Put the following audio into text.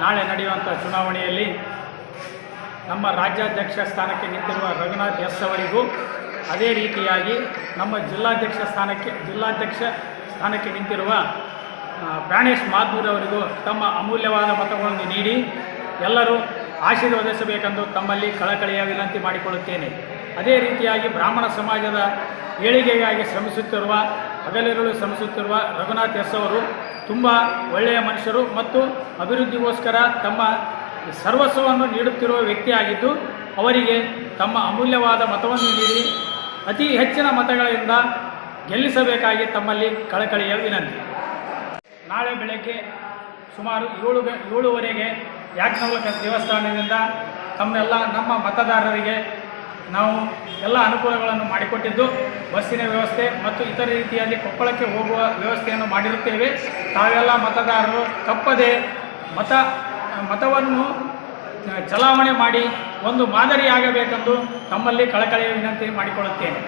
ನಾಳೆ ನಡೆಯುವಂಥ ಚುನಾವಣೆಯಲ್ಲಿ ನಮ್ಮ ರಾಜ್ಯಾಧ್ಯಕ್ಷ ಸ್ಥಾನಕ್ಕೆ ನಿಂತಿರುವ ರಘುನಾಥ್ ಎಸ್ ಅವರಿಗೂ ಅದೇ ರೀತಿಯಾಗಿ ನಮ್ಮ ಜಿಲ್ಲಾಧ್ಯಕ್ಷ ಸ್ಥಾನಕ್ಕೆ ಜಿಲ್ಲಾಧ್ಯಕ್ಷ ಸ್ಥಾನಕ್ಕೆ ನಿಂತಿರುವ ಪ್ರಾಣೇಶ್ ಮಾಧೂರ್ ಅವರಿಗೂ ತಮ್ಮ ಅಮೂಲ್ಯವಾದ ಮತಗಳನ್ನು ನೀಡಿ ಎಲ್ಲರೂ ಆಶೀರ್ವದಿಸಬೇಕೆಂದು ತಮ್ಮಲ್ಲಿ ಕಳಕಳಿಯ ವಿನಂತಿ ಮಾಡಿಕೊಳ್ಳುತ್ತೇನೆ. ಅದೇ ರೀತಿಯಾಗಿ ಬ್ರಾಹ್ಮಣ ಸಮಾಜದ ಏಳಿಗೆಗಾಗಿ ಶ್ರಮಿಸುತ್ತಿರುವ ಹಗಲಿರುಳು ಶ್ರಮಿಸುತ್ತಿರುವ ರಘುನಾಥ್ ಎಸ್ ಅವರು ತುಂಬ ಒಳ್ಳೆಯ ಮನುಷ್ಯರು ಮತ್ತು ಅಭಿವೃದ್ಧಿಗೋಸ್ಕರ ತಮ್ಮ ಸರ್ವಸ್ವವನ್ನು ನೀಡುತ್ತಿರುವ ವ್ಯಕ್ತಿಯಾಗಿದ್ದು, ಅವರಿಗೆ ತಮ್ಮ ಅಮೂಲ್ಯವಾದ ಮತವನ್ನು ನೀಡಿ, ಅತಿ ಹೆಚ್ಚಿನ ಮತಗಳಿಂದ ಗೆಲ್ಲಿಸಬೇಕಾಗಿ ತಮ್ಮಲ್ಲಿ ಕಳಕಳಿಯ ವಿನಂತಿ. ನಾಳೆ ಬೆಳಗ್ಗೆ ಸುಮಾರು ಏಳು ಏಳುವರೆಗೆ ಯಾಜ್ಞವಲ್ಕ ದೇವಸ್ಥಾನದಿಂದ ತಮ್ಮೆಲ್ಲ ನಮ್ಮ ಮತದಾರರಿಗೆ ನಾವು ಎಲ್ಲ ಅನುಕೂಲಗಳನ್ನು ಮಾಡಿಕೊಟ್ಟಿದ್ದು, ಬಸ್ಸಿನ ವ್ಯವಸ್ಥೆ ಮತ್ತು ಇತರ ರೀತಿಯಲ್ಲಿ ಕೊಪ್ಪಳಕ್ಕೆ ಹೋಗುವ ವ್ಯವಸ್ಥೆಯನ್ನು ಮಾಡಿರುತ್ತೇವೆ. ತಾವೆಲ್ಲ ಮತದಾರರು, ತಪ್ಪದೆ ಮತ, ಮತವನ್ನು ಚಲಾವಣೆ ಮಾಡಿ ಒಂದು ಮಾದರಿಯಾಗಬೇಕೆಂದು ತಮ್ಮಲ್ಲಿ ಕಳಕಳಿಯ ವಿನಂತಿ ಮಾಡಿಕೊಳ್ಳುತ್ತೇನೆ.